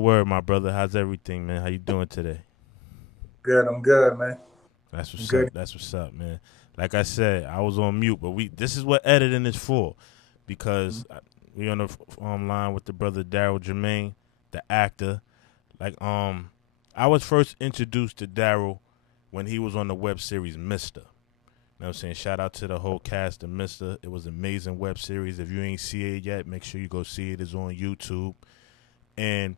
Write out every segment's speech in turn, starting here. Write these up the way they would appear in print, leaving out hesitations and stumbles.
the word, my brother? How's everything, man? How you doing today? Good, I'm good, man. That's I'm what's up. good. That's what's up, man. Like I said, I was on mute, but we this is what editing is for, because we on the line with the brother Darryle Jermaine, the actor. Like I was first introduced to Darryle when he was on the web series Mister. You know what I'm saying? Shout out to the whole cast of Mister. It was an amazing web series. If you ain't see it yet, make sure you go see it. It's on YouTube. And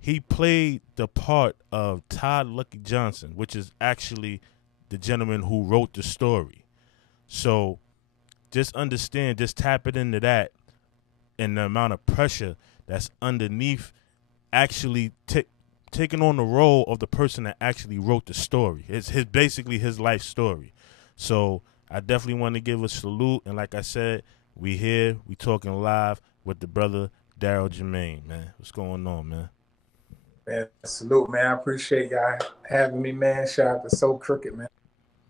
he played the part of Todd Lucky Johnson, which is actually the gentleman who wrote the story. So just understand, just tap it into that and the amount of pressure that's underneath actually taking on the role of the person that actually wrote the story. It's his basically his life story. So I definitely want to give a salute. And like I said, we here, we talking live with the brother Darryle Jermaine, man. What's going on, man? Man, salute, man. I appreciate y'all having me, man. Shout out to So Crooked, man,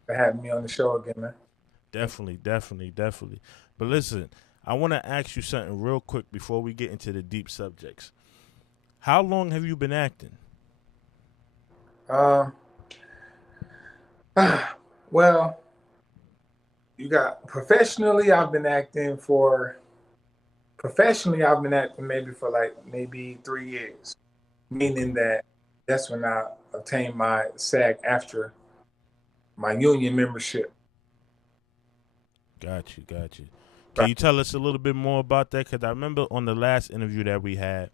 for having me on the show again, man. Definitely, definitely, definitely. But listen, I want to ask you something real quick before we get into the deep subjects. How long have you been acting? Um, well, you got professionally, I've been acting maybe for like maybe 3 years, Okay. meaning that that's when I obtained my SAG after my union membership. Got you, got you. Can Right. you tell us a little bit more about that? Because I remember on the last interview that we had,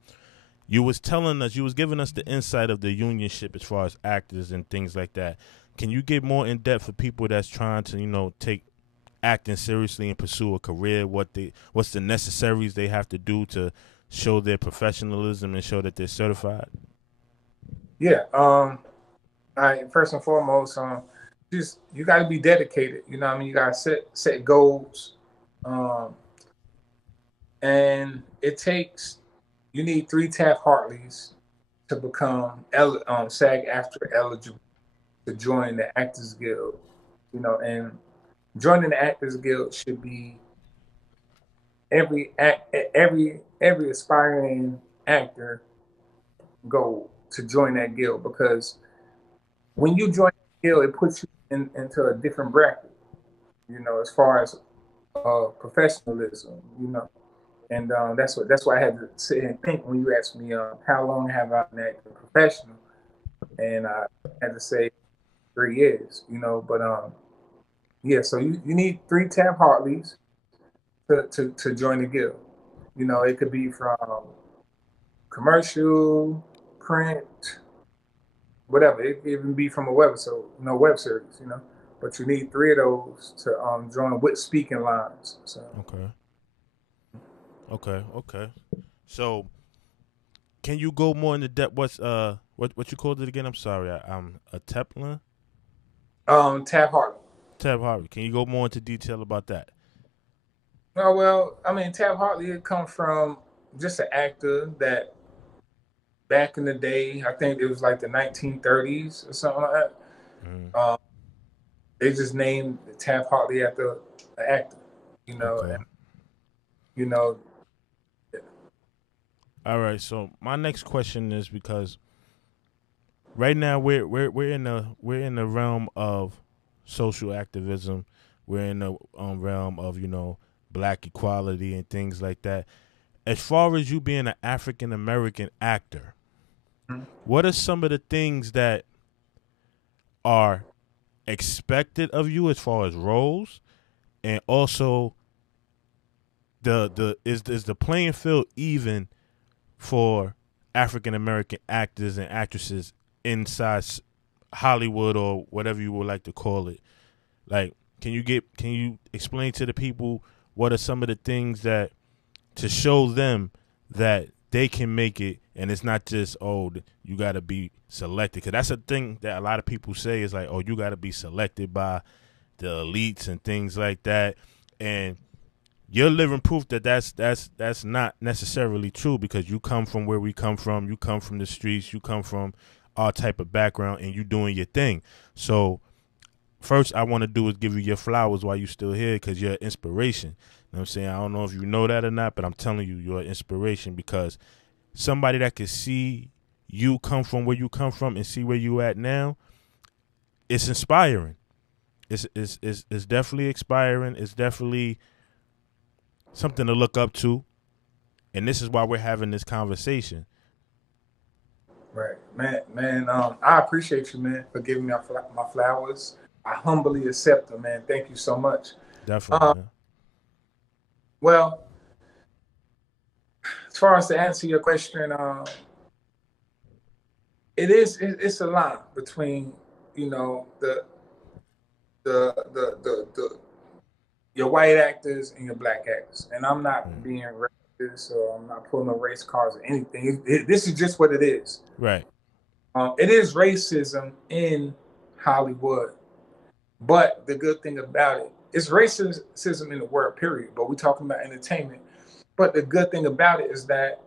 you was telling us, you was giving us the insight of the unionship as far as actors and things like that. Can you get more in depth for people that's trying to, take acting seriously and pursue a career? What's the necessaries they have to do to show their professionalism and show that they're certified? Yeah. I first and foremost, just you got to be dedicated. You know, what I mean, you got to set goals, um, and it takes you need three Taft Hartleys to become SAG after eligible to join the Actors Guild. You know, and joining the Actors Guild should be every aspiring actor goal to join that guild, because when you join the guild, it puts you into a different bracket. You know, as far as professionalism. You know, and that's why I had to sit and think when you asked me how long have I been acting professional, and I had to say 3 years. You know, but yeah, so you need three Tab Hartleys to join the guild. You know, it could be from commercial, print, whatever. It could even be from a web, so no web series. You know, but you need three of those to join with speaking lines. So. Okay. Okay. Okay. So can you go more into depth? What you called it again? I'm sorry. I'm a Teplin Tab Hartley. Tab Harvey. Can you go more into detail about that? Oh well, I mean, Tab Hartley had come from just an actor that back in the day, I think it was like the 1930s or something like Mm, that. They just named Tab Hartley after an actor, you know, okay. and you know, All right. So my next question is because right now we're in the realm of social activism. We're in the realm of black equality and things like that. As far as you being an African American actor, what are some of the things that are expected of you as far as roles, and also the the playing field even for African American actors and actresses inside Hollywood or whatever you would like to call it? Like, can you explain to the people what are some of the things that to show them that they can make it, and it's not just you got to be selected, because that's a thing that a lot of people say is like, oh, you got to be selected by the elites and things like that, and you're living proof that that's not necessarily true, because you come from where we come from, you come from the streets, you come from our type of background, and you doing your thing. So first I want to do is give you your flowers while you're still here, because you're an inspiration. You know what I'm saying? I don't know if you know that or not, but I'm telling you, you're an inspiration, because somebody that can see you come from where you come from and see where you at now, it's inspiring. It's definitely inspiring. It's definitely something to look up to. And this is why we're having this conversation. Right, man. I appreciate you, man, for giving me my flowers. I humbly accept them, man. Thank you so much. Definitely. Man. Well, as far as to answer your question, it's a line between, you know, the your white actors and your black actors, and I'm not being racist or I'm not pulling no race cards or anything. This is just what it is. Right. It is racism in Hollywood, but the good thing about it is racism in the world, period. But we're talking about entertainment. But the good thing about it is that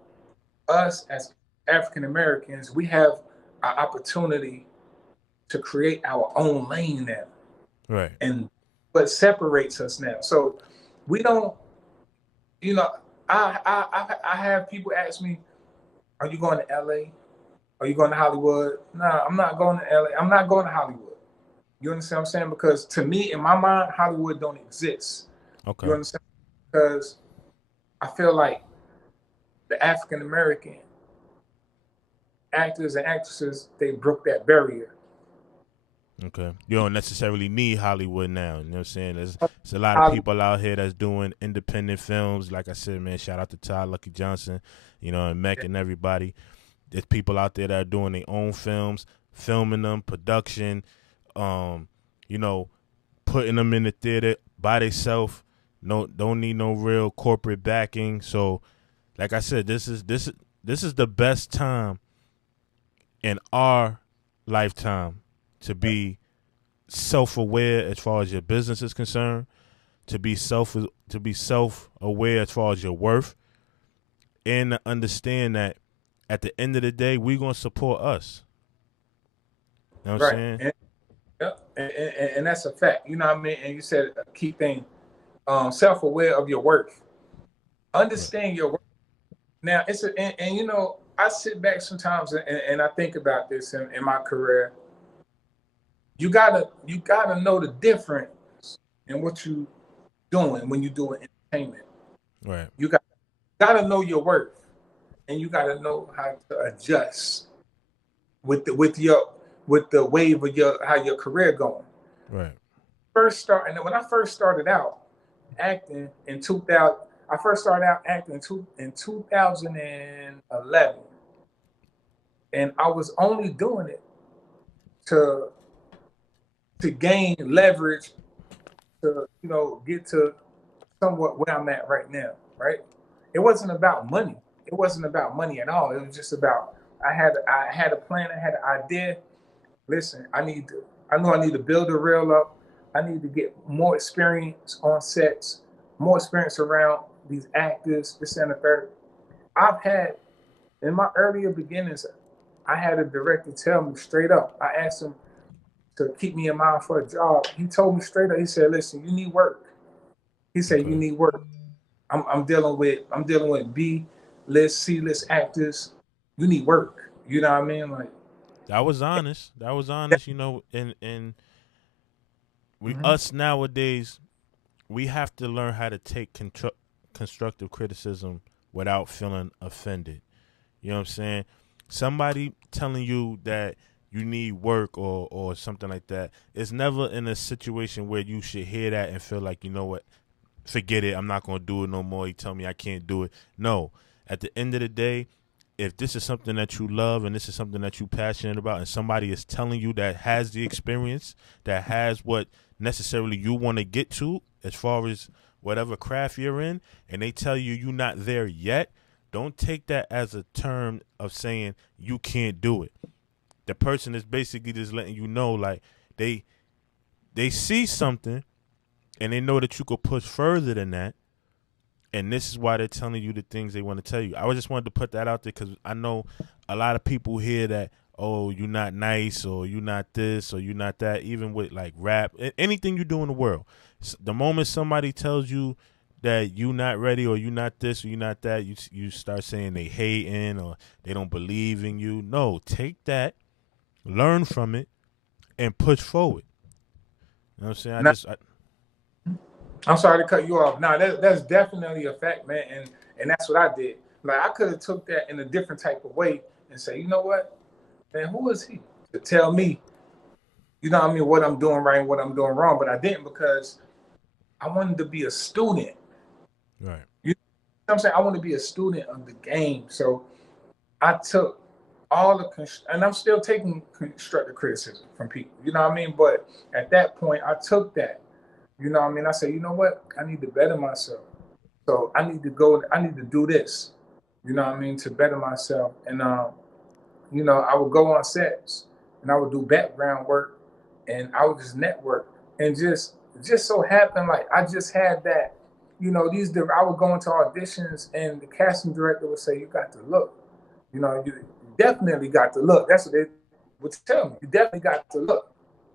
us as African Americans, we have an opportunity to create our own lane now. Right. And what separates us now. So we don't, you know, I have people ask me, are you going to LA? Are you going to Hollywood? No, I'm not going to LA. I'm not going to Hollywood. You understand what I'm saying? Because to me, in my mind, Hollywood don't exist. Okay. You understand? Because I feel like the African American actors and actresses, they broke that barrier. Okay. You don't necessarily need Hollywood now. You know what I'm saying? There's a lot of people out here that's doing independent films. Like I said, man, shout out to Todd Lucky Johnson, you know, and Mech and everybody. There's people out there that are doing their own films, filming them, production, you know, putting them in the theater by themselves. No, don't need no real corporate backing. So, like I said, this is the best time in our lifetime to be self-aware as far as your business is concerned, to be self-aware as far as your worth, and to understand that at the end of the day, we're going to support us. You know what I'm saying? And that's a fact. You know what I mean? And you said a key thing, self-aware of your worth. Understand your worth. Now, and you know, I sit back sometimes and I think about this in my career. You gotta know the difference in what you doing when you doing entertainment. Right. You gotta know your worth, and you gotta know how to adjust with the wave of how your career going. Right. When I first started out acting in 2000, I first started out acting in 2011, and I was only doing it to gain leverage to, you know, get to somewhat where I'm at right now, right? It wasn't about money. It wasn't about money at all. It was just about I had a plan, I had an idea. Listen, I know I need to build a reel up. I need to get more experience on sets, more experience around these actors, this and the third. I've had, in my earlier beginnings, I had a director tell me straight up. I asked him to keep me in mind for a job. He told me straight up, he said, listen, you need work. He said, you need work. I'm dealing with B-list, C-list actors. You need work. You know what I mean? Like, that was honest. You know, and we us nowadays, we have to learn how to take constructive criticism without feeling offended. You know what I'm saying? Somebody telling you that you need work or something like that is never in a situation where you should hear that and feel like, you know what, forget it, I'm not going to do it no more. He tell me I can't do it. No. At the end of the day, if this is something that you love and this is something that you're passionate about and somebody is telling you that has the experience, that has what necessarily you want to get to as far as whatever craft you're in, and they tell you you're not there yet, don't take that as a term of saying you can't do it. The person is basically just letting you know, like, they see something and they know that you could push further than that. And this is why they're telling you the things they want to tell you. I just wanted to put that out there because I know a lot of people hear that, oh, you're not nice or you're not this or you're not that, even with like rap, anything you do in the world. The moment somebody tells you that you not ready or you not this or you not that, you start saying they hating or they don't believe in you. No, take that, learn from it, and push forward. You know what I'm saying? Now, I'm sorry to cut you off. Now that's definitely a fact, man, and that's what I did. Like I could have took that in a different type of way and say, you know what, man, who is he to tell me, you know what I mean, what I'm doing right and what I'm doing wrong? But I didn't because I wanted to be a student. right. You know what I'm saying? I want to be a student of the game. So I took all the and I'm still taking constructive criticism from people. You know what I mean? But at that point, I took that. You know what I mean? I said, you know what? I need to better myself. So I need to go. I need to do this. You know what I mean? To better myself. And you know, I would go on sets and I would do background work, and I would just network and just so happened like I just had that. You know, I would go into auditions and the casting director would say, "You got to look." You know, you definitely got to look. That's what they would tell me. You definitely got to look,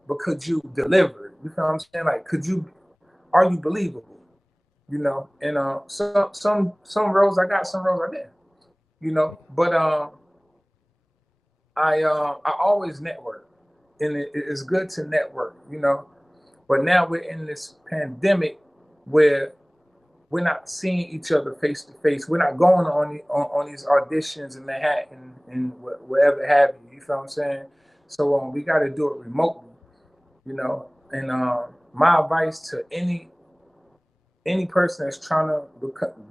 but could you deliver? You know what I'm saying? Like, are you believable? You know, and some roles I got, some roles I didn't. You know, but I always network, and it's good to network. You know, but now we're in this pandemic where we're not seeing each other face to face. We're not going on these auditions in Manhattan and wherever have you. You feel what I'm saying? So we got to do it remotely, you know. And my advice to any person that's trying to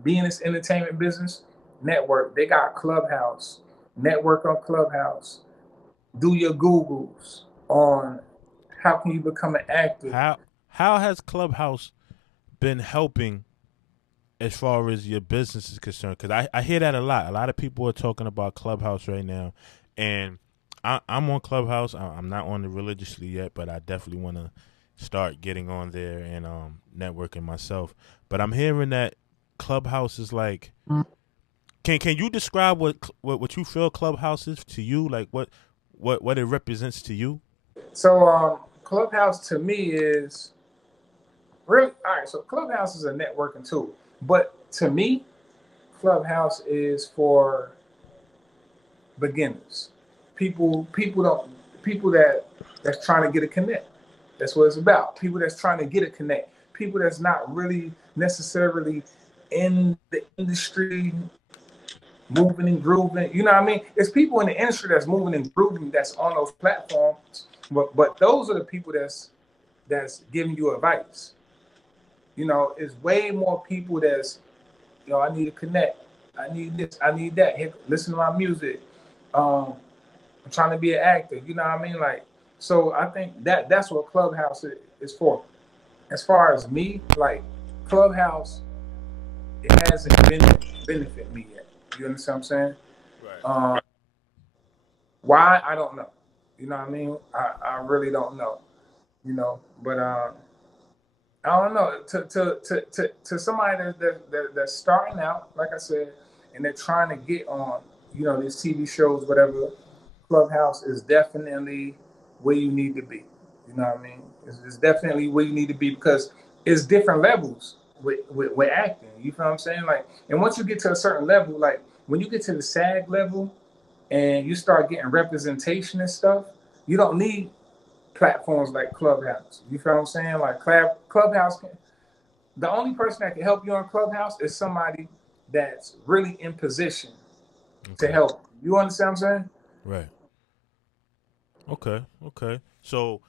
be in this entertainment business, network. They got Clubhouse, network on Clubhouse. Do your Googles on how can you become an actor. How has Clubhouse been helping as far as your business is concerned? Because I hear that a lot. A lot of people are talking about Clubhouse right now, and I'm on Clubhouse. I'm not on it religiously yet, but I definitely want to start getting on there and networking myself. But I'm hearing that Clubhouse is like, can you describe what you feel Clubhouse is to you? Like what it represents to you? So Clubhouse to me is really all right. So Clubhouse is a networking tool, but to me, Clubhouse is for beginners. People that's trying to get a connect. That's what it's about. People that's trying to get a connect. People that's not really necessarily in the industry moving and grooving. You know what I mean? It's people in the industry that's moving and grooving that's on those platforms. But those are the people that's giving you advice. You know, it's way more people that's, you know, I need to connect. I need this. I need that. Here, listen to my music. I'm trying to be an actor. You know what I mean? Like, so I think that's what Clubhouse is for. As far as me, like Clubhouse, it hasn't benefit me yet. You understand what I'm saying? Right. Why? I don't know. You know what I mean? I really don't know. You know, but I don't know. To somebody that's starting out, like I said, and they're trying to get on, you know, these TV shows, whatever. Clubhouse is definitely where you need to be. You know what I mean? It's definitely where you need to be because it's different levels with acting. You feel what I'm saying? Like, and once you get to a certain level, like when you get to the SAG level and you start getting representation and stuff, you don't need platforms like Clubhouse. You feel what I'm saying? Like Clubhouse, the only person that can help you on Clubhouse is somebody that's really in position to help. You understand what I'm saying? Right. Okay. So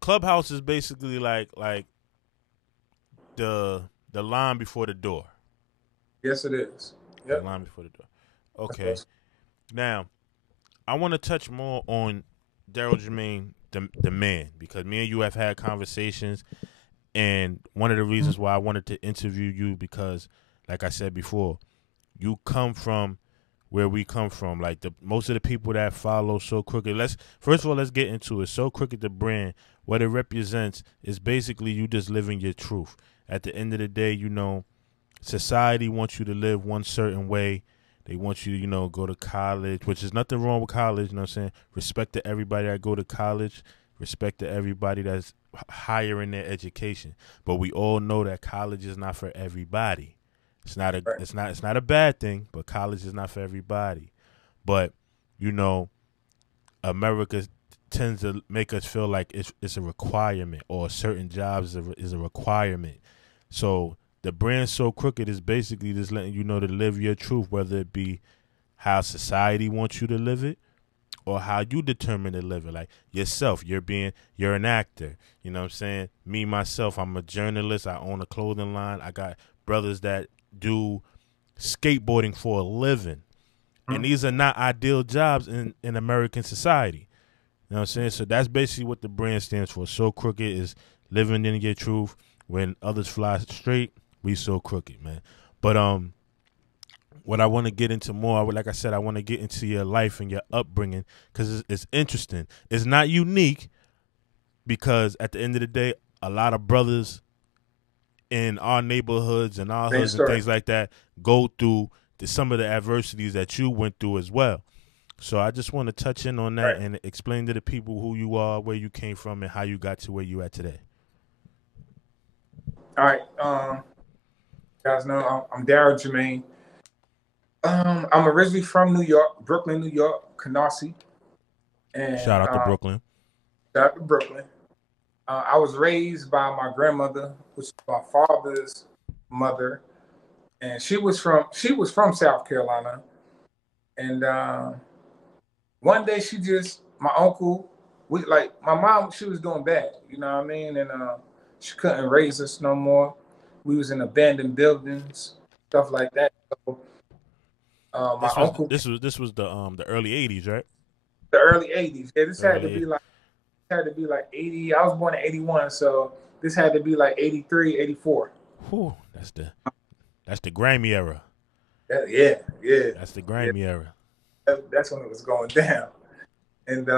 Clubhouse is basically like the line before the door. Yes, it is. The Yep. line before the door. Okay. Now, I want to touch more on Darryle Jermaine, the man, because me and you have had conversations, and one of the reasons why I wanted to interview you because, like I said before, you come from where we come from. Like most of the people that follow So Crooked. First of all, let's get into it. So Crooked, the brand, what it represents is basically you just living your truth. At the end of the day, you know, society wants you to live one certain way. They want you to, you know, go to college, which is nothing wrong with college, you know what I'm saying? Respect to everybody that go to college. Respect to everybody that's higher in their education. But we all know that college is not for everybody. It's not a Right. it's not a bad thing, but college is not for everybody. But you know, America tends to make us feel like it's a requirement, or certain jobs is a requirement. So the brand So Crooked is basically just letting you know to live your truth, whether it be how society wants you to live it or how you determine to live it. Like yourself, you're an actor. You know what I'm saying? Me, myself, I'm a journalist. I own a clothing line. I got brothers that do skateboarding for a living. And these are not ideal jobs in American society. You know what I'm saying? So that's basically what the brand stands for. So Crooked is living in your truth. When others fly straight, we so crooked, man. But what I want to get into more, like I said, I want to get into your life and your upbringing because it's interesting. It's not unique because at the end of the day, a lot of brothers in our neighborhoods and our hoods and things like that go through some of the adversities that you went through as well. So I just want to touch in on that and explain to the people who you are, where you came from, and how you got to where you at today. All right. Guys know I'm Darryle Jermaine. I'm originally from New York, Brooklyn, New York, Canarsie. And shout out to Brooklyn. Shout out to Brooklyn. I was raised by my grandmother, which is my father's mother, and she was from South Carolina. And one day my uncle, my mom, she was doing bad, you know what I mean? And she couldn't raise us no more. We was in abandoned buildings, stuff like that. So, this was the early 80s, right? The early 80s. Yeah, this had to be like 80. I was born in 81, so this had to be like 83, 84. Whew, that's the Grammy era. Yeah. That's the Grammy era. That's when it was going down. And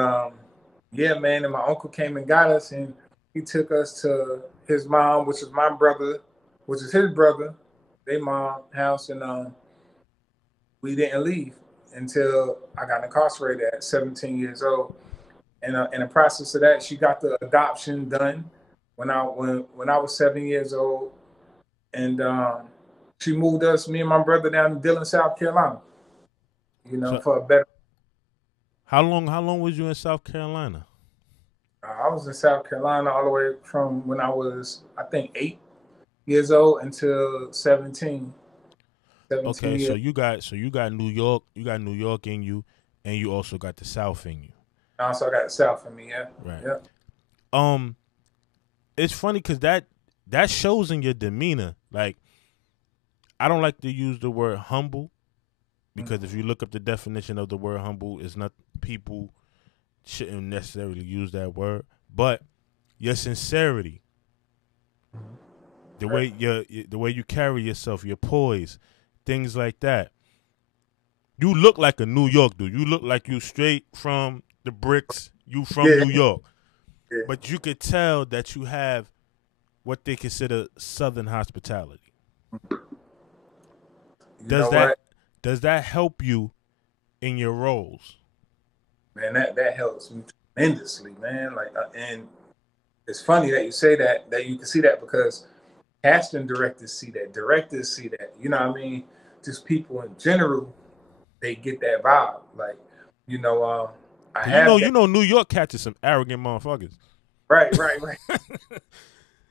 yeah, man, and my uncle came and got us, and he took us to his mom, which is my brother, which is his brother, their mom house, and we didn't leave until I got incarcerated at 17 years old. And in the process of that, she got the adoption done when I was 7 years old, and she moved us, me and my brother, down to Dillon, South Carolina. You know, for a better. How long was you in South Carolina? I was in South Carolina all the way from when I was, I think, 8 years old until 17. Okay, years. so you got New York, New York in you, and you also got the South in you. I also got the South in me, yeah. Right. Yeah. It's funny because that shows in your demeanor. Like, I don't like to use the word humble because if you look up the definition of the word humble, it's not, people shouldn't necessarily use that word, but your sincerity, the way you carry yourself, your poise, things like that. You look like a New York dude. You look like you straight from the bricks. You from New York. Yeah. But you could tell that you have what they consider Southern hospitality. Does that help you in your roles? Man, that helps me tremendously, man. Like, and it's funny that you say that you can see that because casting directors see that. You know what I mean? Just people in general, they get that vibe. Like, you know, you know, New York catches some arrogant motherfuckers. Right.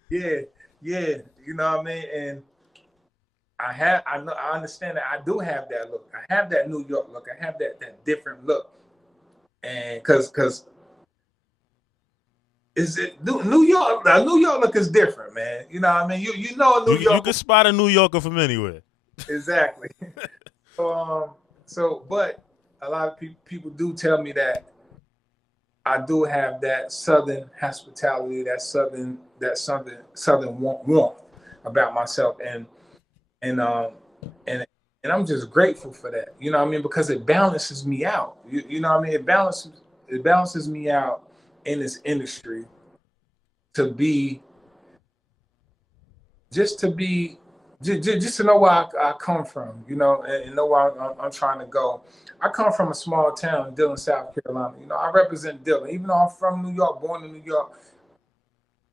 yeah. You know what I mean? And I understand that I do have that look. I have that New York look. I have that different look. And because is it New York? The New York look is different, man. You know what I mean? You know a New York. You can spot a New Yorker from anywhere. Exactly. But a lot of people do tell me that I do have that Southern hospitality, that Southern warmth about myself, and I'm just grateful for that. You know what I mean? Because it balances me out. You know what I mean? It balances me out in this industry to be just to know where I come from, you know, and know where I'm trying to go. I come from a small town in Dillon, South Carolina. You know, I represent Dillon. Even though I'm from New York, born in New York,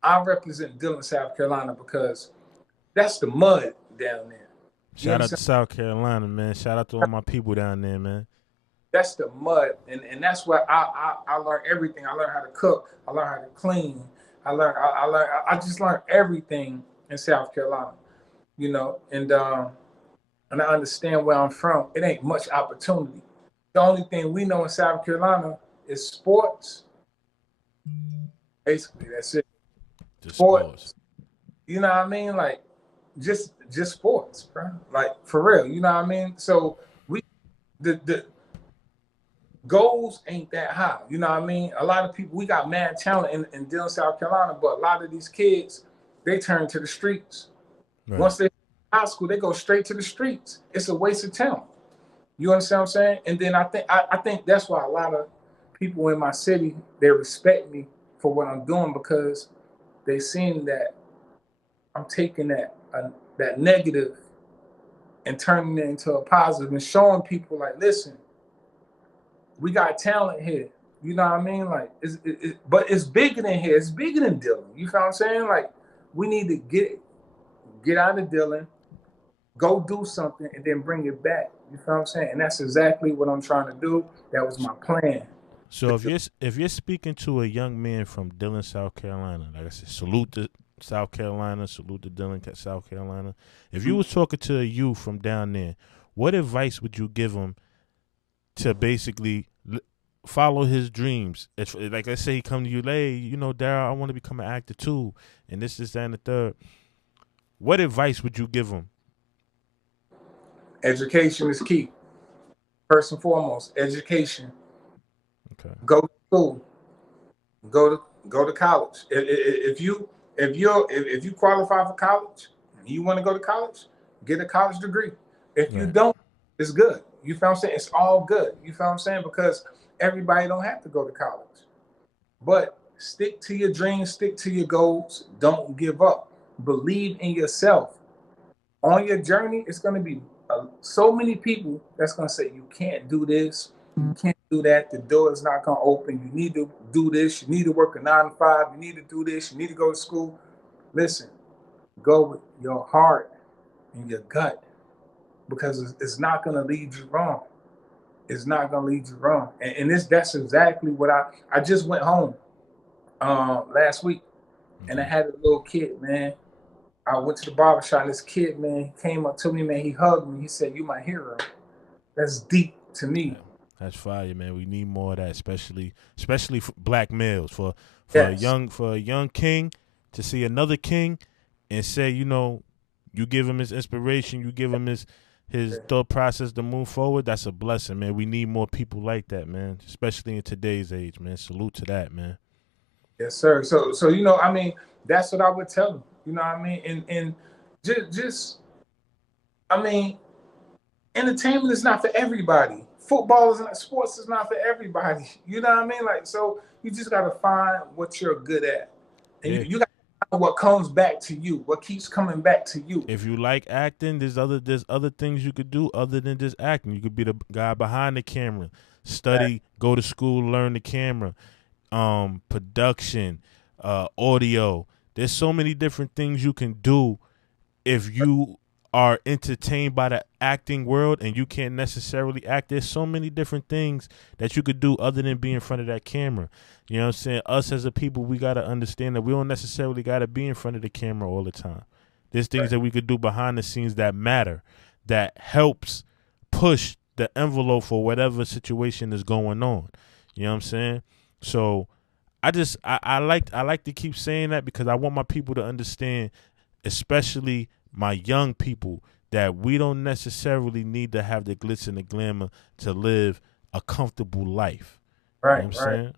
I represent Dillon, South Carolina because that's the mud down there. You Shout out to understand? South Carolina, man. Shout out to all my people down there, man. That's the mud, and that's where I learned everything. I learned how to cook. I learned how to clean. I just learned everything in South Carolina, you know, and I understand where I'm from. It ain't much opportunity. The only thing we know in South Carolina is sports. Basically, that's it. Just sports. Sports. You know what I mean? Like just sports, bro. Like for real. You know what I mean? So we the goals ain't that high. You know what I mean? A lot of people, we got mad talent in Dillon, South Carolina, but a lot of these kids, they turn to the streets. Right. Once they high school, they go straight to the streets. It's a waste of talent. You understand what I'm saying? And then I think that's why a lot of people in my city, they respect me for what I'm doing because they seen that I'm taking that negative and turning it into a positive and showing people like, listen, we got talent here. You know what I mean? Like, but it's bigger than here. It's bigger than Dillon. You know what I'm saying? Like, we need to get out of Dillon, go do something, and then bring it back. You know what I'm saying? And that's exactly what I'm trying to do. That was my plan. So if you're speaking to a young man from Dillon, South Carolina, like I said, salute to South Carolina, salute to Dillon, South Carolina. If you was talking to a youth from down there, what advice would you give him to basically follow his dreams? If, like, let's say he come to you, hey, you know, Darryle, I want to become an actor too, and this, that, and the third. What advice would you give him? Education is key. First and foremost, education. Okay. Go to school. Go to college. If you qualify for college, you want to go to college, get a college degree. If you don't, it's good. You feel what I'm saying? It's all good. You feel what I'm saying? Because everybody don't have to go to college. But stick to your dreams, stick to your goals. Don't give up. Believe in yourself. On your journey, it's going to be so many people that's going to say, you can't do this, you can't do that, the door is not going to open, you need to do this, you need to work a 9 to 5, you need to do this, you need to go to school. Listen, go with your heart and your gut because it's not going to lead you wrong. It's not going to lead you wrong. And that's exactly what I just went home last week, and I had a little kid, man. I went to the barbershop, and this kid, man, came up to me, man, he hugged me. He said, "You my hero." That's deep to me. Yeah, that's fire, man. We need more of that, especially for black males. For Yes. a young king to see another king and say, you know, you give him his inspiration, you give him his thought process to move forward. That's a blessing, man. We need more people like that, man, especially in today's age, man. Salute to that, man. Yes, sir. So you know, I mean, that's what I would tell them. You know what I mean? And just I mean, entertainment is not for everybody. Football is not, sports is not for everybody. You know what I mean? Like, so you just gotta find what you're good at, and you gotta find what comes back to you, what keeps coming back to you. If you like acting, there's other things you could do other than just acting. You could be the guy behind the camera, study, go to school, learn the camera, production, audio. There's so many different things you can do if you are entertained by the acting world and you can't necessarily act. There's so many different things that you could do other than be in front of that camera. You know what I'm saying? Us as a people, we got to understand that we don't necessarily got to be in front of the camera all the time. There's things that we could do behind the scenes that matter, that helps push the envelope for whatever situation is going on. You know what I'm saying? So I like to keep saying that because I want my people to understand, especially my young people, that we don't necessarily need to have the glitz and the glamour to live a comfortable life. Right, you know what I'm saying?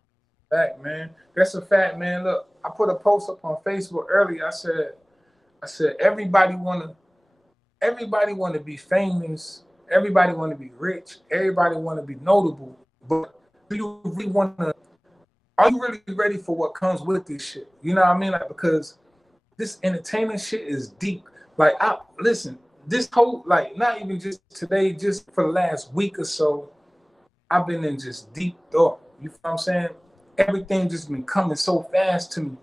Fact, man. That's a fact, man. Look, I put a post up on Facebook earlier. I said everybody wanna be famous. Everybody wanna be rich. Everybody wanna be notable. But do you really wanna? Are you really ready for what comes with this shit? You know what I mean? Like, because this entertainment shit is deep. Like, listen, this whole, like, not even just today, just for the last week or so, I've been in just deep thought. You feel what I'm saying? Everything just been coming so fast to me.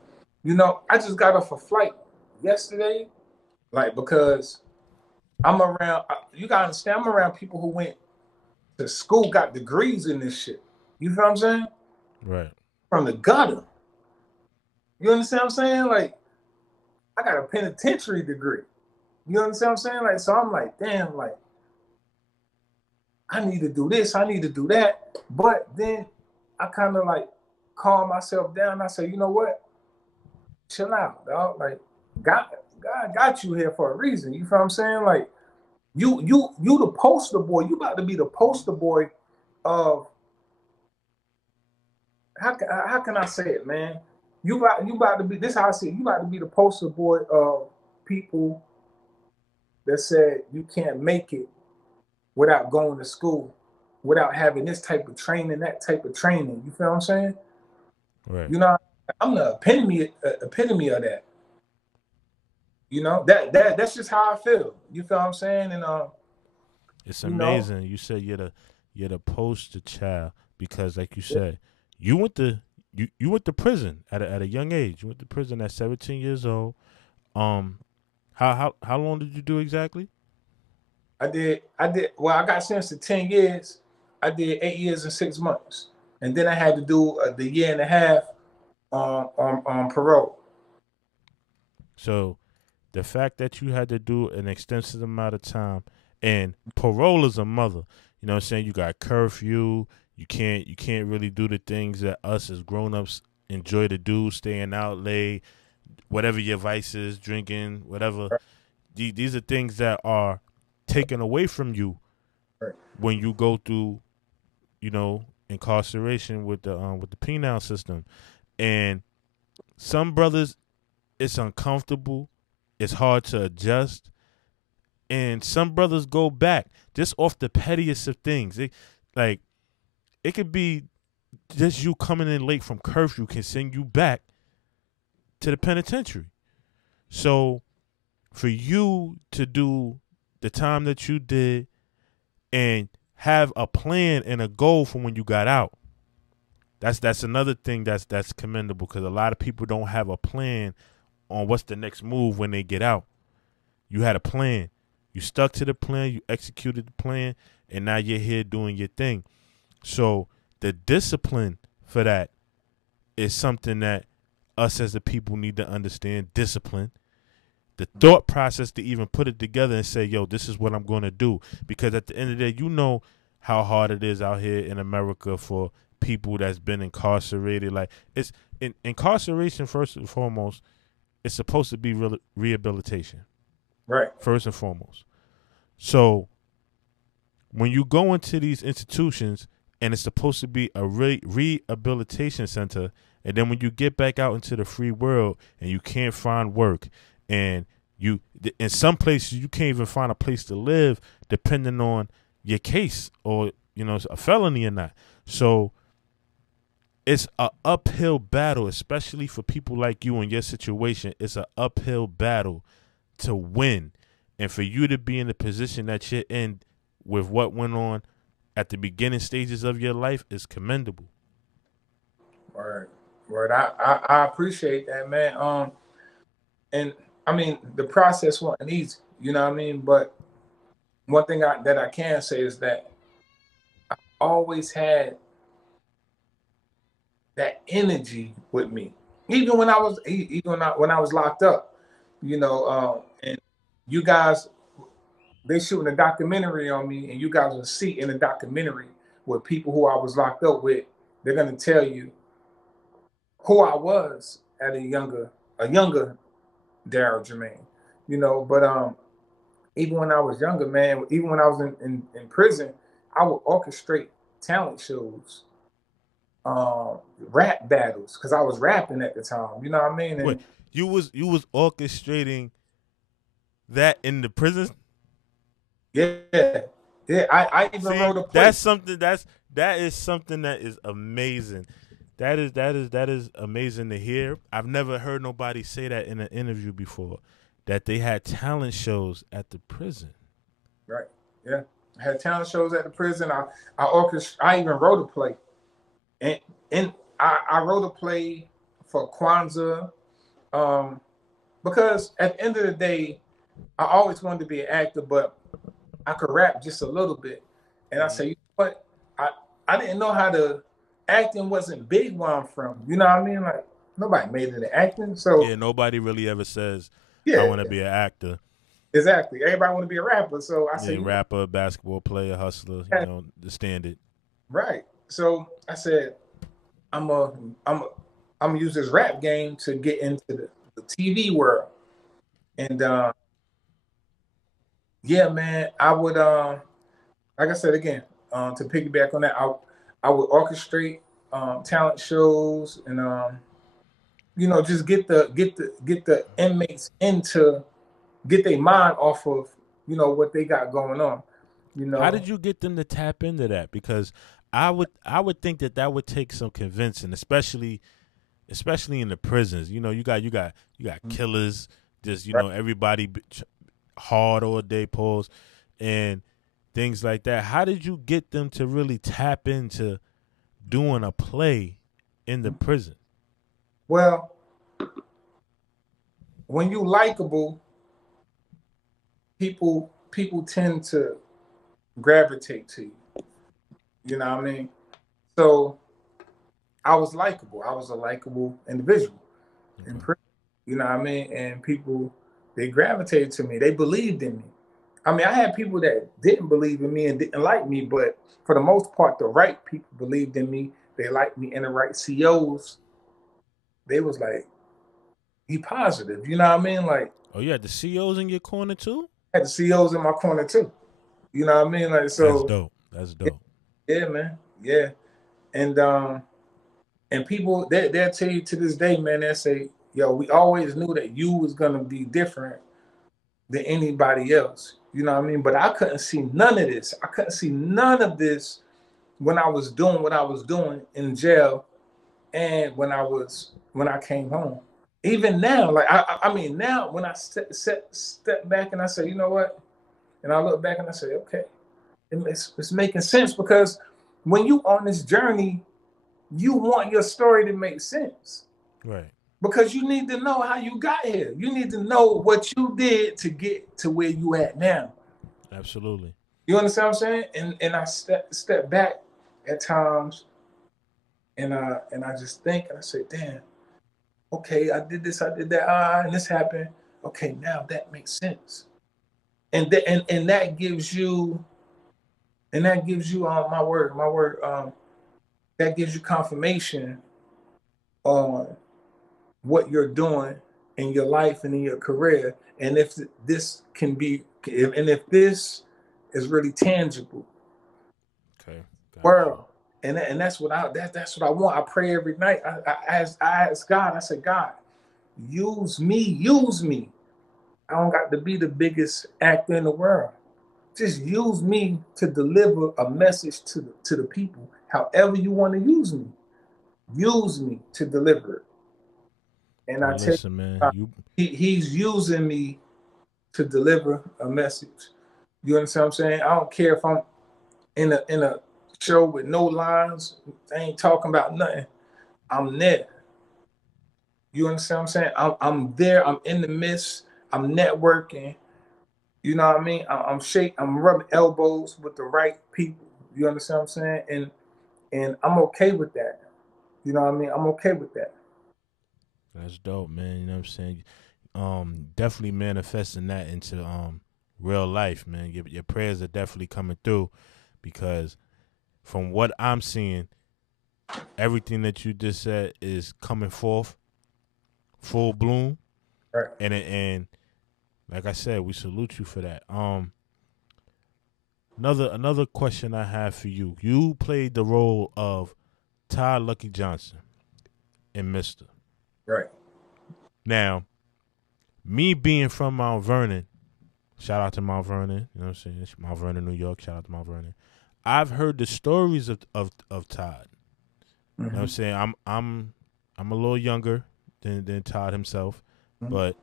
You know, I just got off a flight yesterday, like, because I'm around, you gotta understand, I'm around people who went to school, got degrees in this shit. You feel what I'm saying? Right. From the gutter. You understand what I'm saying? Like, I got a penitentiary degree. You understand what I'm saying? Like, so I'm like, damn, like, I need to do this, I need to do that. But then I kind of like calm myself down. I say, you know what? Chill out, dog. Like, God got you here for a reason. You feel what I'm saying? Like, you the poster boy. You about to be the poster boy of, how can I say it, man? You about to be, this how I see it. You about to be the poster boy of people that said you can't make it without going to school, without having this type of training, that type of training. You feel what I'm saying? Right. You know, I'm the epitome of that. You know, that's just how I feel. You feel what I'm saying? And It's you know, amazing. You said you're the poster child because, like you said, you went to you went to prison at a young age. You went to prison at 17 years old. Um, how long did you do exactly? I did. Well, I got sentenced to 10 years. I did 8 years and 6 months, and then I had to do the year and a half on parole. So the fact that you had to do an extensive amount of time and parole is a mother. You know what I'm saying? You got curfew. You can't really do the things that us as grown ups enjoy to do, staying out late, whatever your vices, drinking, whatever. Right, These are things that are taken away from you right, when you go through, incarceration with the penal system. And some brothers, it's uncomfortable, it's hard to adjust, and some brothers go back just off the pettiest of things. Like it could be just you coming in late from curfew can send you back to the penitentiary. So for you to do the time that you did and have a plan and a goal for when you got out, that's another thing that's commendable because a lot of people don't have a plan on what's the next move when they get out. You had a plan. You stuck to the plan. You executed the plan, and now you're here doing your thing. So the discipline for that is something that us as a people need to understand. Discipline, the thought process to even put it together and say, yo, this is what I'm going to do. Because at the end of the day, you know how hard it is out here in America for people that's been incarcerated. Like, it's incarceration, first and foremost, it's supposed to be rehabilitation, right, first and foremost. So when you go into these institutions and it's supposed to be a rehabilitation center, and then when you get back out into the free world and you can't find work, and you in some places you can't even find a place to live depending on your case or a felony or not. So it's a uphill battle, especially for people like you in your situation. It's an uphill battle to win. And for you to be in the position that you're in with what went on at the beginning stages of your life is commendable. right, right. I appreciate that, man. And I mean, the process wasn't easy. You know what I mean? But one thing that I can say is that I always had that energy with me, even when I was locked up. And you guys, they shooting a documentary on me, and you guys will see in the documentary with people who I was locked up with. They're gonna tell you who I was at a younger Darryle Jermaine. But even when I was younger, man, even when I was in prison, I would orchestrate talent shows, rap battles, because I was rapping at the time. You know what I mean? Wait, And you was orchestrating that in the prison? yeah, yeah, I even See, wrote a play. that is something that is amazing. That is amazing to hear. I've never heard nobody say that in an interview before. that they had talent shows at the prison. Right. Yeah. I had talent shows at the prison. I even wrote a play. And I wrote a play for Kwanzaa. Um, because at the end of the day, I always wanted to be an actor, but I could rap just a little bit. And I say, you know what? I didn't know how to acting wasn't big where I'm from. You know what I mean? Like nobody made it in acting. So Yeah, nobody really ever says, I yeah, want to be an actor. exactly. Everybody want to be a rapper. So I say, Yeah, you know, rapper, basketball player, hustler, the standard. right. So I said, I'm a I'm a I'm gonna use this rap game to get into the TV world. And yeah, man, I would like I said again, to piggyback on that, I would orchestrate talent shows and just get the inmates into get their mind off of what they got going on. You How know, did you get them to tap into that? Because I would think that would take some convincing, especially in the prisons. You got killers, just right? everybody hard all day pause and things like that. How did you get them to really tap into doing a play in the prison? Well, when you likable, people tend to gravitate to you. You know what I mean? So I was likable. I was a likable individual in Okay. prison. You know what I mean? And people they gravitated to me. They believed in me. I mean, I had people that didn't believe in me and didn't like me, but for the most part, the right people believed in me. They liked me, and the right COs, they was like, "He positive." You know what I mean? Like, Oh, you had the COs in your corner too? I had the COs in my corner too. You know what I mean? Like, That's so dope. That's yeah, dope. yeah, man, yeah. And people they'll tell you to this day, man. They say, "Yo, we always knew that you was gonna be different than anybody else." You know what I mean? But I couldn't see none of this. I couldn't see none of this when I was doing what I was doing in jail and when I came home. Even now, like I mean now when I step back and I say, you know what? And I look back and I say, okay, it's making sense because when you on this journey, you want your story to make sense. Right. Because you need to know how you got here. You need to know what you did to get to where you at now. Absolutely. You understand what I'm saying? And I step back at times and I just think and I say, damn, okay, I did this, I did that, and this happened. Okay, now that makes sense. And that gives you my word, that gives you confirmation on what you're doing in your life and in your career, and if this can be, and if this is really tangible, Okay. Got you. world. And that's what I want. I pray every night. I ask God. I say, God, use me, use me. I don't got to be the biggest actor in the world. Just use me to deliver a message to the people. However you want to use me to deliver it. And I Well, tell listen, man. you, You he's using me to deliver a message. You understand what I'm saying? I don't care if I'm in a show with no lines. I ain't talking about nothing. I'm there. You understand what I'm saying? I'm there. I'm in the midst. I'm networking. You know what I mean? I'm rubbing elbows with the right people. You understand what I'm saying? And I'm okay with that. You know what I mean? I'm okay with that. That's dope, man. You know what I'm saying? Definitely manifesting that into real life, man. Your prayers are definitely coming through because from what I'm seeing, everything that you just said is coming forth full bloom, Right. and like I said, we salute you for that. Another question I have for you. You played the role of Todd Lucky Johnson in Mister. Right. Now, me being from Mount Vernon, shout out to Mount Vernon, you know what I'm saying? It's Mount Vernon, New York, shout out to Mount Vernon. I've heard the stories of Todd. You know what I'm Mm-hmm. saying? I'm a little younger than Todd himself, Mm-hmm. but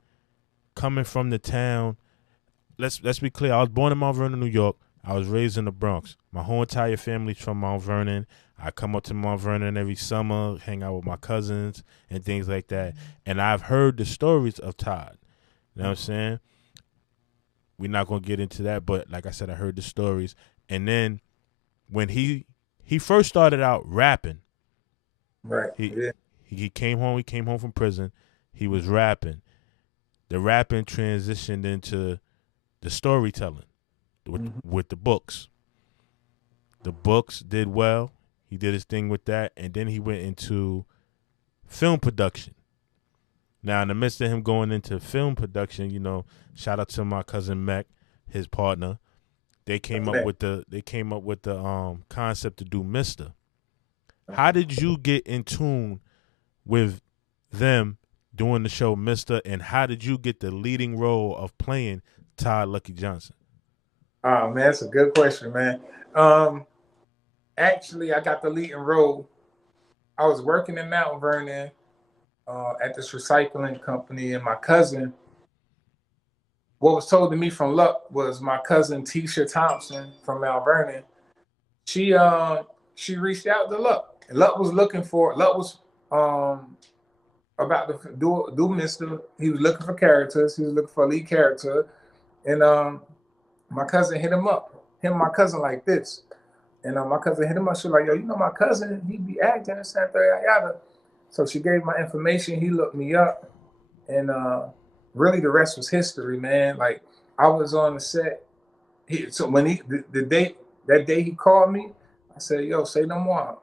coming from the town. Let's be clear. I was born in Mount Vernon, New York. I was raised in the Bronx. My whole entire family's from Mount Vernon. I come up to Mount Vernon every summer, hang out with my cousins and things like that. And I've heard the stories of Todd. You know what I'm saying? We're not going to get into that, but like I said, I heard the stories. And then when he first started out rapping, right? He came home. He came home from prison. He was rapping. The rapping transitioned into the storytelling with the books. The books did well. He did his thing with that, and then he went into film production. Now, in the midst of him going into film production, you know, shout out to my cousin Mac, his partner. They came up with the concept to do Mister. How did you get in tune with them doing the show Mister, and how did you get the leading role of playing Todd Lucky Johnson? Oh man, that's a good question, man. Actually, I got the leading role. I was working in Mount Vernon at this recycling company, and my cousin, what was told to me from Luck was my cousin Tisha Thompson from Mount Vernon. She reached out to Luck. Luck was about to do Mister. He was looking for characters. He was looking for a lead character, and my cousin hit him up. Him and my cousin like this. And my cousin hit him up. She was like, yo, you know my cousin, he be acting and stuff, yada. So she gave my information. He looked me up. And really the rest was history, man. Like, I was on the set. So when that day he called me, I said, yo, say no more.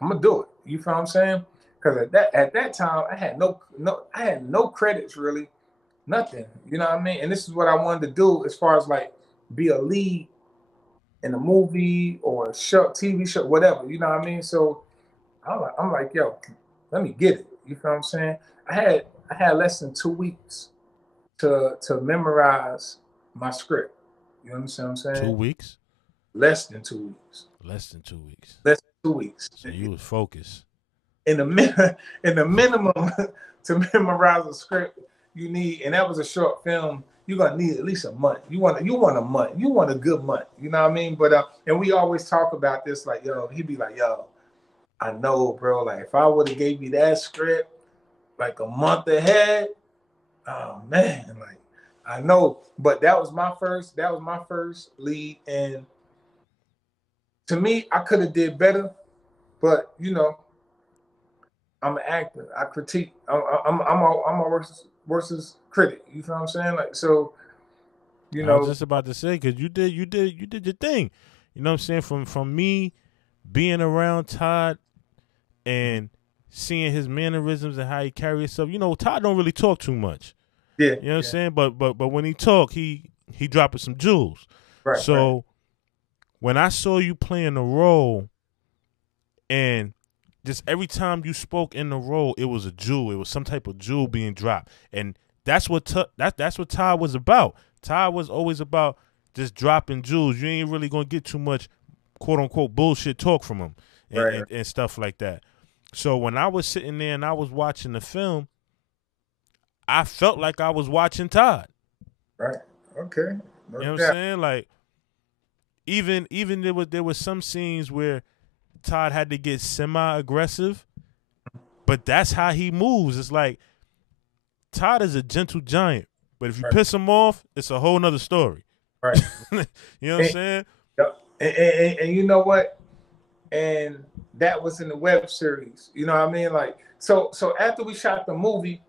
I'm going to do it. You feel what I'm saying? Because at that time, I had no credits, really. Nothing. You know what I mean? And this is what I wanted to do as far as, like, be a lead in a movie or a show, TV show, whatever, you know what I mean? So I'm like, yo, let me get it. You feel what I'm saying? I had less than 2 weeks to memorize my script. You understand what I'm saying? 2 weeks? Less than 2 weeks. Less than 2 weeks. Less than 2 weeks. So you was focused. In the minimum to memorize a script, you need, and that was a short film. You're gonna need at least a month. You want a month. You want a good month. You know what I mean? But and we always talk about this, like, yo, he'd be like, yo, I know, bro. Like, if I would have gave you that script like a month ahead, oh man, like, I know. But that was my first lead, and to me, I could have did better. But you know, I'm an actor. I critique. I'm a worst critic. You feel what I'm saying? Like, so, you know. I was just about to say, because you did your thing. You know what I'm saying? From me being around Todd and seeing his mannerisms and how he carries himself. You know, Todd don't really talk too much. Yeah. You know what I'm saying? But when he talk, he dropping some jewels. Right. So right. when I saw you playing the role, and just every time you spoke in the role, it was a jewel. It was some type of jewel being dropped, and that's what Todd was about. Todd was always about just dropping jewels. You ain't really gonna get too much quote unquote bullshit talk from him and stuff like that. So when I was sitting there and I was watching the film, I felt like I was watching Todd. Right. Okay. You know what I'm saying? Like, even there was some scenes where Todd had to get semi-aggressive, but that's how he moves. It's like Todd is a gentle giant, but if you piss him off, it's a whole nother story. Right. You know what I'm saying? And you know what? And that was in the web series. You know what I mean? Like, so after we shot the movie,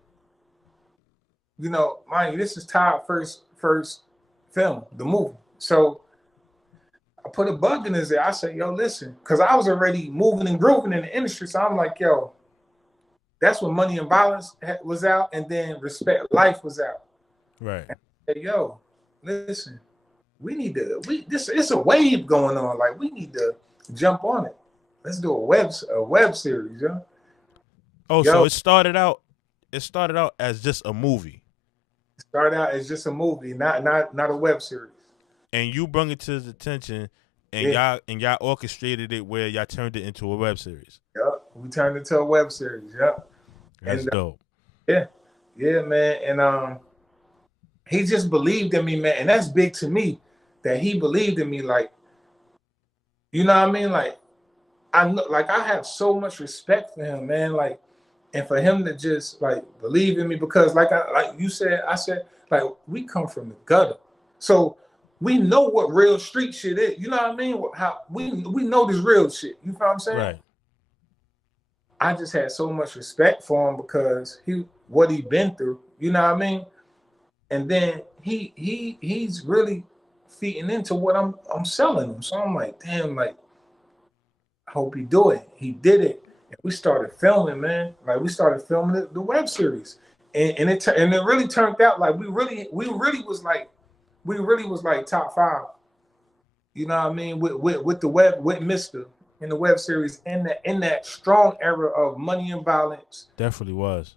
you know, mind you, this is Todd's first film, the movie. So I put a bug in his ear. I said, yo, listen, because I was already moving and grooving in the industry. So I'm like, yo, that's when Money and Violence was out, and then Respect Life was out. Right. And I said, yo, listen, it's a wave going on. Like, we need to jump on it. Let's do a web series, yo. Oh, so it started out as just a movie. It started out as just a movie, not a web series. And you brought it to his attention, and y'all orchestrated it where y'all turned it into a web series. Yep, we turned it into a web series. Yep, That's dope. Yeah, man, and he just believed in me, man, and that's big to me that he believed in me. Like, you know what I mean? Like, I know, like I have so much respect for him, man. Like, and for him to just like believe in me because, like you said, I said, like we come from the gutter, so we know what real street shit is. You know what I mean? How we know this real shit. You know what I'm saying? Right. I just had so much respect for him because what he been through. You know what I mean? And then he's really feeding into what I'm selling him. So I'm like, damn, like I hope he do it. He did it. And we started filming, man. Like we started filming the web series, and it really turned out like we really was like top five. You know what I mean? With the web with Mister in the web series in that strong era of money and violence, Definitely was.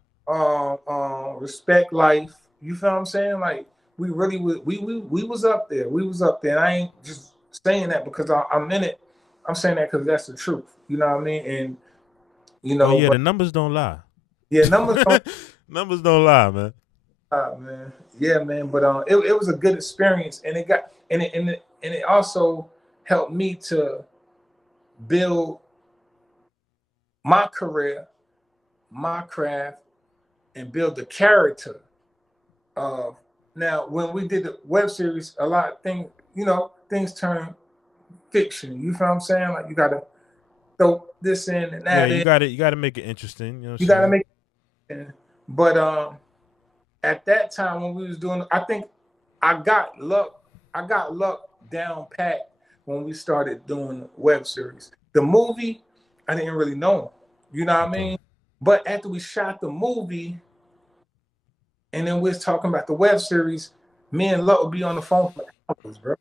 respect life. You feel what I'm saying? Like we really we was up there. We was up there. And I ain't just saying that because I'm in it. I'm saying that because that's the truth. You know what I mean? And you Oh know, yeah, but the numbers don't lie. yeah, numbers don't Numbers don't lie, man. man. Yeah, man. But it was a good experience, and it got and it also helped me to build my career, my craft, and build the character of. Now, when we did the web series, a lot of things, things turn fiction. You feel what I'm saying? Like you gotta throw this in and Yeah, that in. you gotta make it interesting. You know what You I'm gotta saying? make it in. But at that time when we was doing, I think I got luck. I got luck down pat when we started doing the web series. The movie, I didn't really know him. You know what I Okay. mean? But after we shot the movie, and then we was talking about the web series, me and Luck would be on the phone for hours, bro.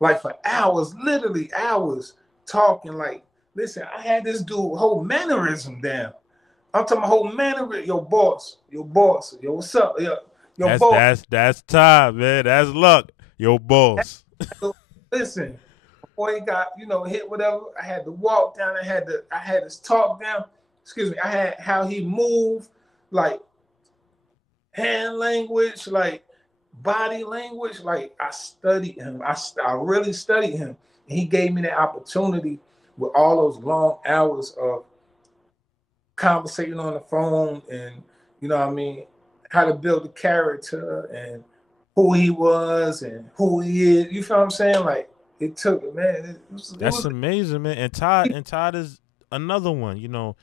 Like for hours, literally hours, talking. Like, listen, I had this dude whole mannerism down. I'm talking about whole mannerism. Your boss, yo, what's up? Your boss. That's time, man. That's luck. Yo, boss. Listen, before he got hit whatever, I had to walk down. I had to talk down. Excuse me. I had how he moved, like hand language, like body language. Like I studied him. I really studied him. And he gave me the opportunity with all those long hours of conversating on the phone and what I mean, how to build a character and who he was and who he is. You feel what I'm saying? Like it took man. It That's was amazing, man. And Todd is another one. You know,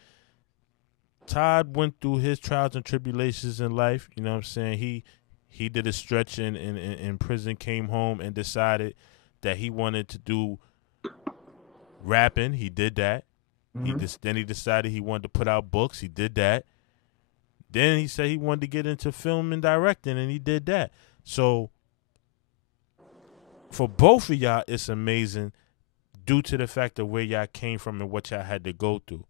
Todd went through his trials and tribulations in life. You know what I'm saying? He did a stretch in prison, came home and decided that he wanted to do rapping. He did that. Then he decided he wanted to put out books. He did that. Then he said he wanted to get into film and directing, and he did that. So for both of y'all, it's amazing due to the fact of where y'all came from and what y'all had to go through.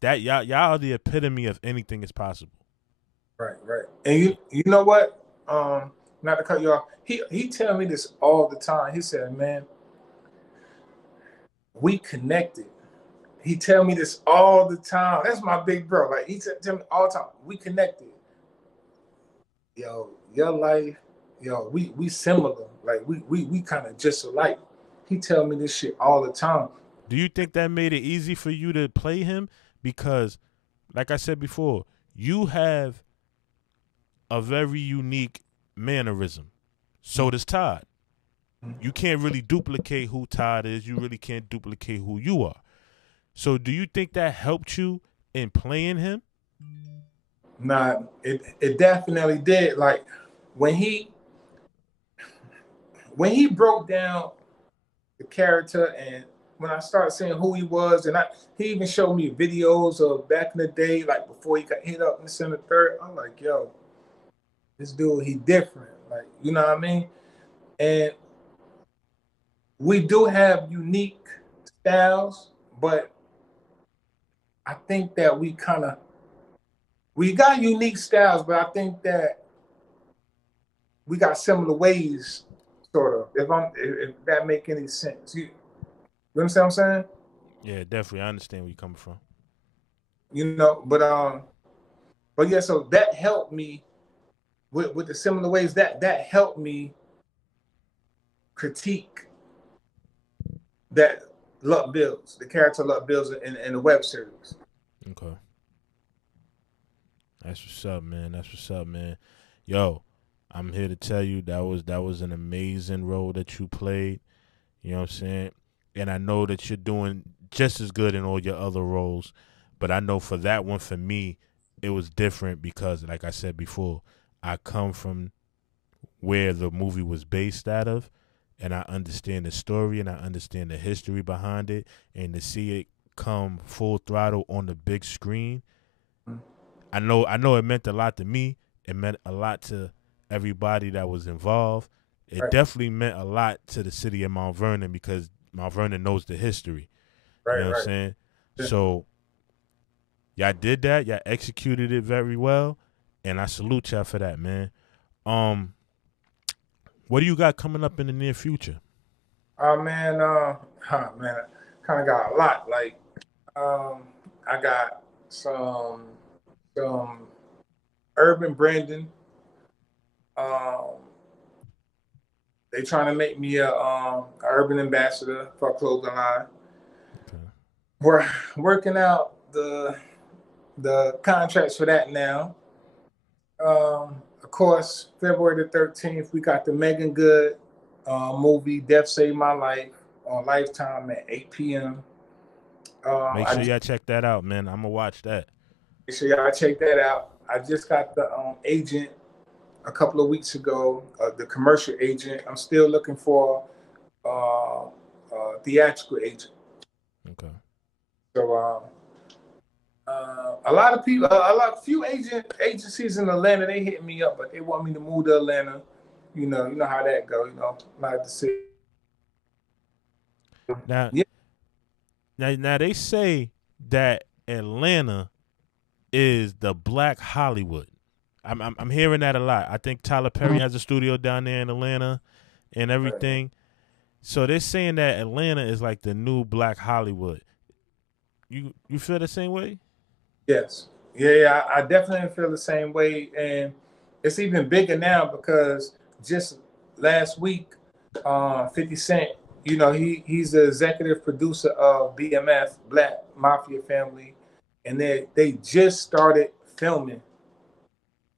That y'all are the epitome of anything is possible. right. And you know what? Not to cut you off. He tell me this all the time. He said, "Man, we connected." He tell me this all the time. That's my big bro. Like he tell me all the time. We connected. Yo, your life, we similar. Like we kind of just alike. He tell me this shit all the time. Do you think that made it easy for you to play him? Because, like I said before, you have a very unique mannerism. So does Todd. You can't really duplicate who Todd is. You really can't duplicate who you are. So do you think that helped you in playing him? Nah, it definitely did. Like when he broke down the character and when I started seeing who he was, and he even showed me videos of back in the day, like before he got hit up in the center third. I'm like, yo, this dude, he different. Like, you know what I mean? And we do have unique styles, but I think that we got unique styles, but I think that we got similar ways, sort of. If that make any sense, you understand what I'm saying? Yeah, definitely. I understand where you're coming from. But yeah, so that helped me with the similar ways that helped me critique that Luck builds, the character Luck builds in the web series. Okay. That's what's up, man. That's what's up, man. Yo, I'm here to tell you that was an amazing role that you played. You know what I'm saying? And I know that you're doing just as good in all your other roles, but I know for that one, for me, it was different because, like I said before, I come from where the movie was based out of, and I understand the story and I understand the history behind it, and to see it come full throttle on the big screen, I know it meant a lot to me. It meant a lot to everybody that was involved. It Right, definitely meant a lot to the city of Mount Vernon because Mount Vernon knows the history. You know right, what I'm right. saying? Yeah. So y'all did that. Y'all executed it very well, and I salute y'all for that, man. Um, what do you got coming up in the near future? Oh man, man, I kind of got a lot. Like, um, I got some urban branding. Um, they trying to make me a urban ambassador for a clothing line. Okay. We're working out the contracts for that now. Of course, February the 13th, we got the Megan Good movie "Death Saved My Life" on Lifetime at 8 p.m. Make I sure just y'all check that out, man. I'm gonna watch that. make sure y'all check that out. I just got the agent a couple of weeks ago, the commercial agent. I'm still looking for theatrical agent. Okay. So a lot of people, few agencies in Atlanta, they hit me up, but they want me to move to Atlanta. You know how that go. Like the city. Now, Yeah, now they say that Atlanta is the Black Hollywood. I'm hearing that a lot. I think Tyler Perry has a studio down there in Atlanta and right. everything. So they're saying that Atlanta is like the new Black Hollywood. You feel the same way? Yes. Yeah, I definitely feel the same way. And it's even bigger now because just last week, 50 Cent, he's the executive producer of BMF, Black Mafia Family, and they just started filming.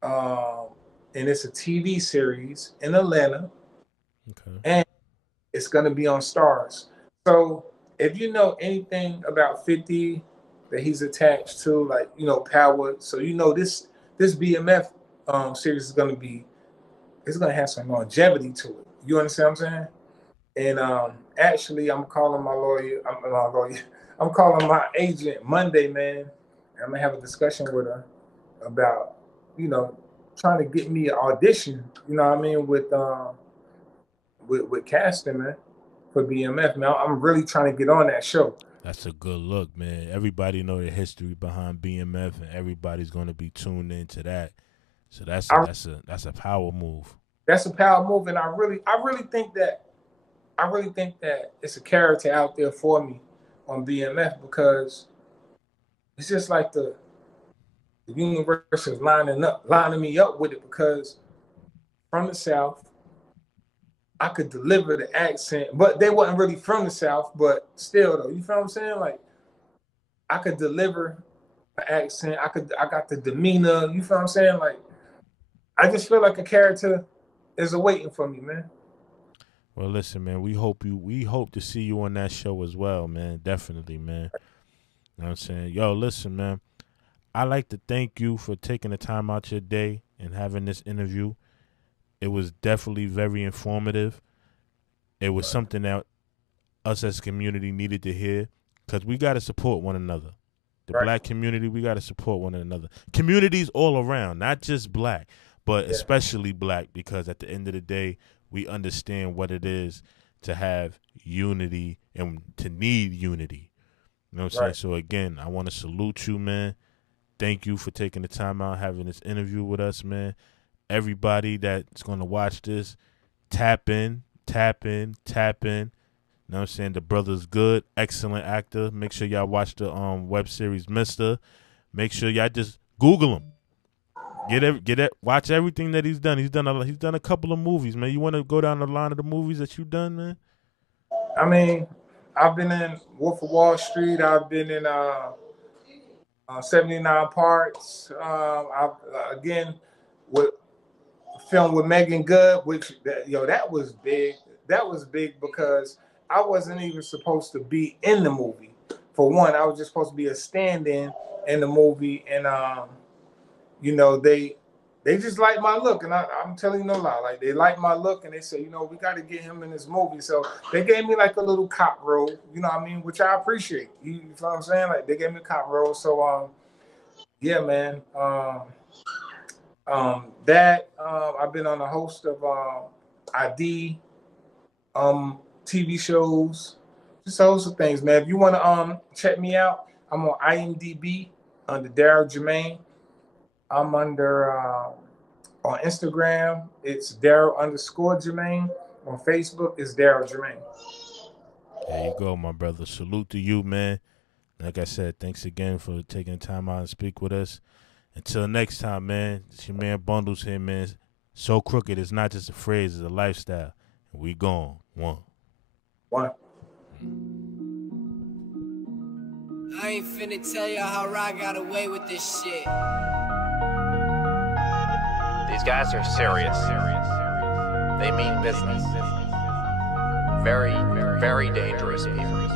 Um, and it's a TV series in Atlanta, Okay. and it's going to be on Stars. So if you know anything about 50 that he's attached to, like Power, so this BMF series is going to be it's going to have some longevity to it. You understand what I'm saying? And actually, I'm calling my lawyer. I'm my lawyer. I'm calling my agent Monday, man. I'm gonna have a discussion with her about you know trying to get me an audition. You know what I mean with casting, man, for BMF. Man, I'm really trying to get on that show. That's a good look, man. Everybody know the history behind BMF, and everybody's gonna be tuned into that. So I, that's a power move. that's a power move, and I really think that it's a character out there for me on BMF because it's just like the universe is lining me up with it because from the South, I could deliver the accent, but they wasn't really from the South, but still though, you feel what I'm saying? Like I could deliver an accent, I got the demeanor, you feel what I'm saying? Like I just feel like a character is awaiting for me, man. Well, listen, man. We hope to see you on that show as well, man. Definitely, man. You know what I'm saying? Yo, listen, man. I like to thank you for taking the time out your day and having this interview. It was definitely very informative. It was something that us as a community needed to hear because we got to support one another. The Right. black community, we got to support one another. Communities all around, not just black, but Yeah. especially black, because at the end of the day, we understand what it is to have unity and to need unity. You know what I'm saying? Right. So, again, I want to salute you, man. Thank you for taking the time out, having this interview with us, man. Everybody that's going to watch this, tap in, tap in, tap in. You know what I'm saying? The brother's good, excellent actor. Make sure y'all watch the web series Mister. Make sure y'all just Google him. Watch everything that he's done. He's done a couple of movies, man. You want to go down the line of the movies that you've done, man? I mean, I've been in Wolf of Wall Street. I've been in 79 Parts. I've again with film with Megan Good, which that was big. That was big because I wasn't even supposed to be in the movie. For one, I was just supposed to be a stand-in in the movie, and they just like my look, and I'm telling you no lie. Like, they like my look, and they say, we got to get him in this movie. So they gave me like a little cop role, you know what I mean, which I appreciate. You know what I'm saying? Like, they gave me a cop role. So yeah, man. I've been on a host of ID TV shows, just a host of things, man. If you want to check me out, I'm on IMDb under Darryle Jermaine. I'm under on Instagram, it's Darryle_Jermaine. On Facebook, it's Darryle Jermaine. There you go, my brother. Salute to you, man. Like I said, thanks again for taking time out and speak with us. Until next time, man, it's your man Bundles here, man. So Crooked is not just a phrase, it's a lifestyle. And we gone. One. I ain't finna tell y'all how I got away with this shit. These guys are serious. They mean business. Very, very dangerous people.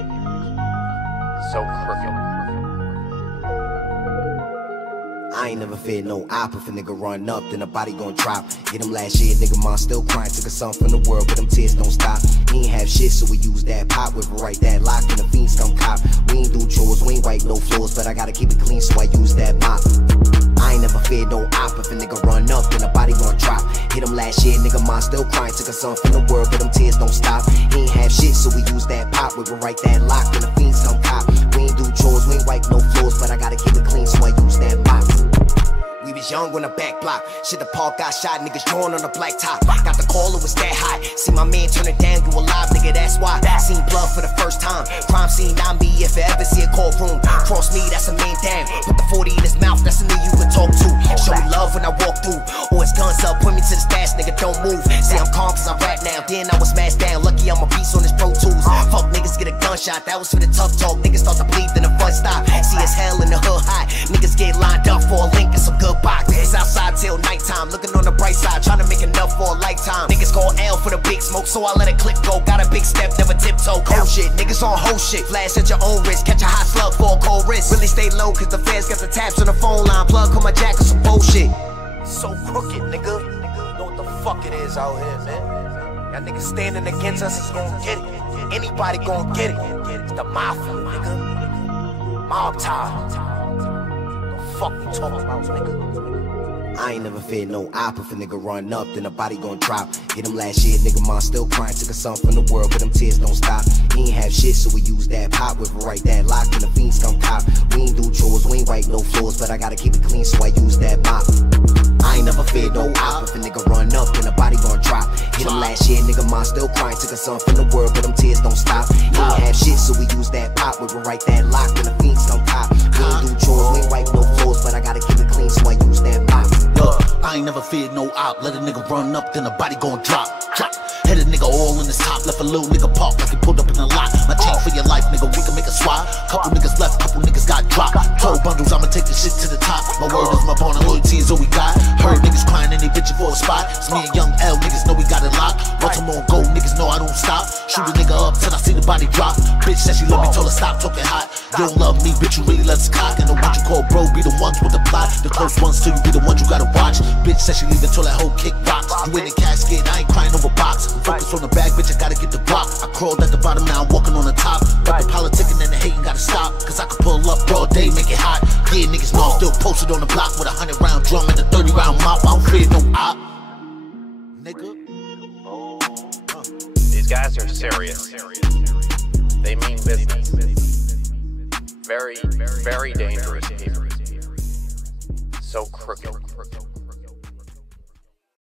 So crooked. I ain't never feared no op. If a nigga run up, then the body gon' drop. Get him last year, nigga, mom still crying. Took a son from the world, but them tears don't stop. He ain't have shit, so we use that pop. With right that lock, and the fiends come cop. We ain't do chores, we ain't wipe no floors, but I gotta keep it clean, so I use that mop. I ain't never feared no op. If a nigga run up, then the body gon' drop. Hit him last year, nigga, mom still crying. Took a son from the world, but them tears don't stop. He ain't have shit, so we use that pop. With right that lock, and the fiends come cop. We ain't do chores, we ain't wipe no floors, but I gotta keep it clean, so I use that mop. We was young on the back block. Shit, the park got shot, niggas drawn on the black top. Got the call, it was that high. See my man turn it down, you alive, nigga, that's why. Seen blood for the first time. Crime scene, not me, if you ever see a courtroom. Cross me, that's a man down. Put the 40 in his mouth, that's a nigga you can talk to. Show me love when I walk through. Or his guns up, point me to the stash, nigga, don't move. Say I'm calm cause I rap now, then I was smashed down. Lucky I'm a beast on this Pro Tools. Fuck niggas get a gunshot, that was for the tough talk. Niggas start to bleed, then the fun stop. See it's hell in the hood high. Niggas get lined up for a link and some good box. Niggas outside till nighttime, looking on the bright side, trying to make enough for a lifetime. Niggas call L for the big smoke, so I let a clip go. Got a big step, never tiptoe. Cold shit, niggas on whole shit. Flash at your own risk, catch a hot slug for a cold wrist. Really stay low, cause the feds got the taps on the phone line. Plug on my jack or some bullshit. So crooked, nigga. Know what the fuck it is out here, man. Y'all niggas standing against us is gonna get it. Anybody gonna get it. It's the mafia, nigga. Mob time. The fuck you talking about, nigga? I ain't never feared no op. If a nigga run up, then the body gon' drop. Hit him last year, nigga, mom still crying. Took a son from the world, but them tears don't stop. He ain't have shit, so we use that pop. With right that lock, and the fiends come cop. We ain't do chores, we ain't wipe no floors, but I gotta keep it clean, so I use that mop. I ain't never feared no op. If a nigga run up, then the body gon' drop. Hit him last year, nigga, mom still crying. Took a son from the world, but them tears don't stop. He ain't have shit, so we use that pop. With right that lock, and the fiends come cop. We ain't do chores, we ain't wipe no floors, but I gotta keep it clean, so I use that mop. I ain't never feared no op. Let a nigga run up, then the body gon' drop. Hit a nigga all in his top. Left a little nigga park like he pulled up in the lot. My chain for your life, nigga, we can make a swap. Couple niggas left, couple niggas got dropped. Told Bundles, I'ma take this shit to the top. My word is my bond and loyalty is all we got. Heard niggas crying and they bitching for a spot. It's me and Young L, niggas know we got it locked. Baltimore go, niggas know I don't stop. Shoot a nigga up till I see the body drop. Bitch said she love me, told her stop talking hot. You don't love me, bitch, you really love this cock. And the ones you call bro be the ones with the plot. The close ones to you be the ones you gotta watch. Bitch said she leaving till that whole kick rocks. You in the casket, I ain't crying over box. Focus on the bag, bitch, I gotta get the block. I crawled at the bottom, now I'm walking on the top. But the politicking and the hating gotta stop. Cause I can pull up broad day, make it hot. Yeah, niggas know I'm still posted on the block with a 100-round drum and a 30-round mop. I don't fear no op, nigga. These guys are serious. They mean business. Very, very dangerous people. So crooked.